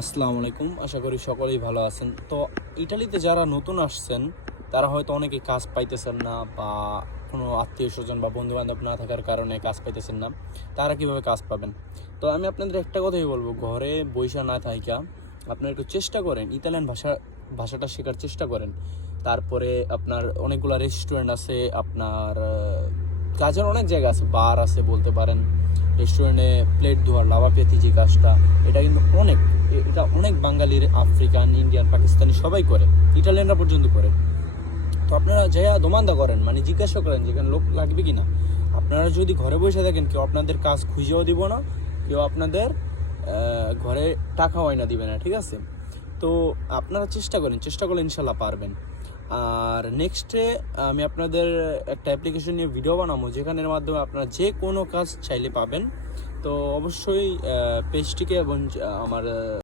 আসসালামু আলাইকুম, আশা করি সকলেই ভালো আছেন। তো ইটালিতে যারা নতুন আসছেন তারা হয়তো অনেকে কাজ পাইতেছেন না, বা কোনো আত্মীয় স্বজন বা বন্ধু বান্ধব না থাকার কারণে কাজ পাইতেছেন না। তারা কিভাবে কাজ পাবেন? তো আমি আপনাদের একটা কথাই বলবো, ঘরে বইসা না থাইকা আপনারা একটু চেষ্টা করেন, ইতালিয়ান ভাষাটা শেখার চেষ্টা করেন। তারপরে আপনার অনেকগুলো রেস্টুরেন্ট আছে, আপনার কাজের অনেক জায়গা আছে, বার আছে বলতে পারেন। রেস্টুরেন্টে প্লেট ধোয়ার লাভা পেতি যে কাজটা, এটা কিন্তু এটা অনেক বাঙালির, আফ্রিকান, ইন্ডিয়ান, পাকিস্তানি সবাই করে, ইটালিয়ানরা পর্যন্ত করে। তো আপনারা যাইয়া দোমান্দা করেন, মানে জিজ্ঞাসা করেন যেখানে লোক লাগবে কিনা। আপনারা যদি ঘরে বসে থাকেন, কেউ আপনাদের কাজ খুঁজেও দিব না, কেউ আপনাদের ঘরে টাকা না দিবে না, ঠিক আছে? তো আপনারা চেষ্টা করেন, চেষ্টা করলে ইনশাল্লাহ পারবেন। আর নেক্সটে আমি আপনাদের একটা অ্যাপ্লিকেশন নিয়ে ভিডিও বানাবো, যেখানের মাধ্যমে আপনারা যে কোনো কাজ চাইলে পাবেন। তো অবশ্যই পেজটিকে এবং আমার